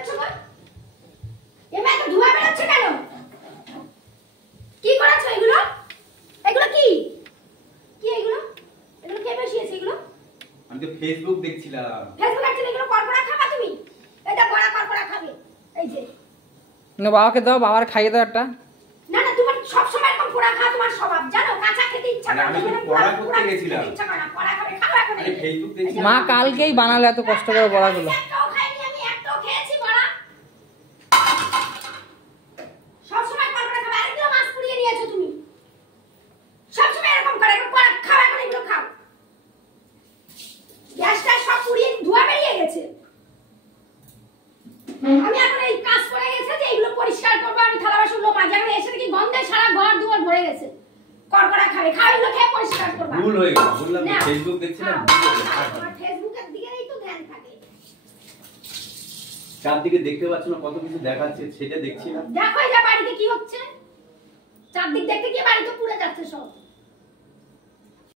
বেরোচ্ছে গো? এমা তো ধোঁয়া বেরোচ্ছে কেন? কি করেছো এগুলো? এগুলো কি? কি এগুলো? এগুলো কে বসিয়েছে এগুলো? আমি তো ফেসবুক দেখছিলাম। ফেসবুক দেখছিলে এগুলো করকরা খাবা তুমি? এটা বড়া করকরা খাবে। এই যে। না বাবাকে দাও, বাবার খাইয়ে দাও একটা। না না তোমার সব সময় এরকম পোড়া খাওয়া তোমার স্বভাব জানো, কাঁচা খেতে ইচ্ছা করে। আমি তো পোড়া করতে গেছিলাম। ইচ্ছা করে না, পোড়া খাবে, খাও এখন। আরে ফেসবুক দেখছিলাম। মা কালকেই বানালে এত কষ্ট করে বড়াগুলো। একটাও খাইনি আমি, একটাও খেয়েছি বড়া। সব সময় করকরা খাবে, আরেকটা মাছ পুড়িয়ে নিয়েছো তুমি। সব সময় এরকম করে, এখন পোড়া খাও, এখন এগুলো খাও। গ্যাসটা সব পুড়িয়ে ধোঁয়া বেরিয়ে গেছে। আমি এখন এই কাজ করে গেছে যে এগুলো পরিষ্কার করব, আমি থালা বাসন মাজা করে এসে দেখি গন্ধে সারা ঘর দুয়ার ভরে গেছে। করকরা খাবে, খাও এগুলো খেয়ে পরিষ্কার করবা। ভুল হয়ে গেল, বললাম তো ফেসবুক দেখছিলাম। তোমার ফেসবুকের দিকেই তো ধ্যান থাকে। চারদিকে দেখতে পাচ্ছ না কত কিছু দেখাচ্ছে, সেটা দেখছিলাম। দেখো এই যে বাড়িতে কি হচ্ছে, চারদিক দেখতে গিয়ে বাড়ি তো পুড়ে যাচ্ছে সব।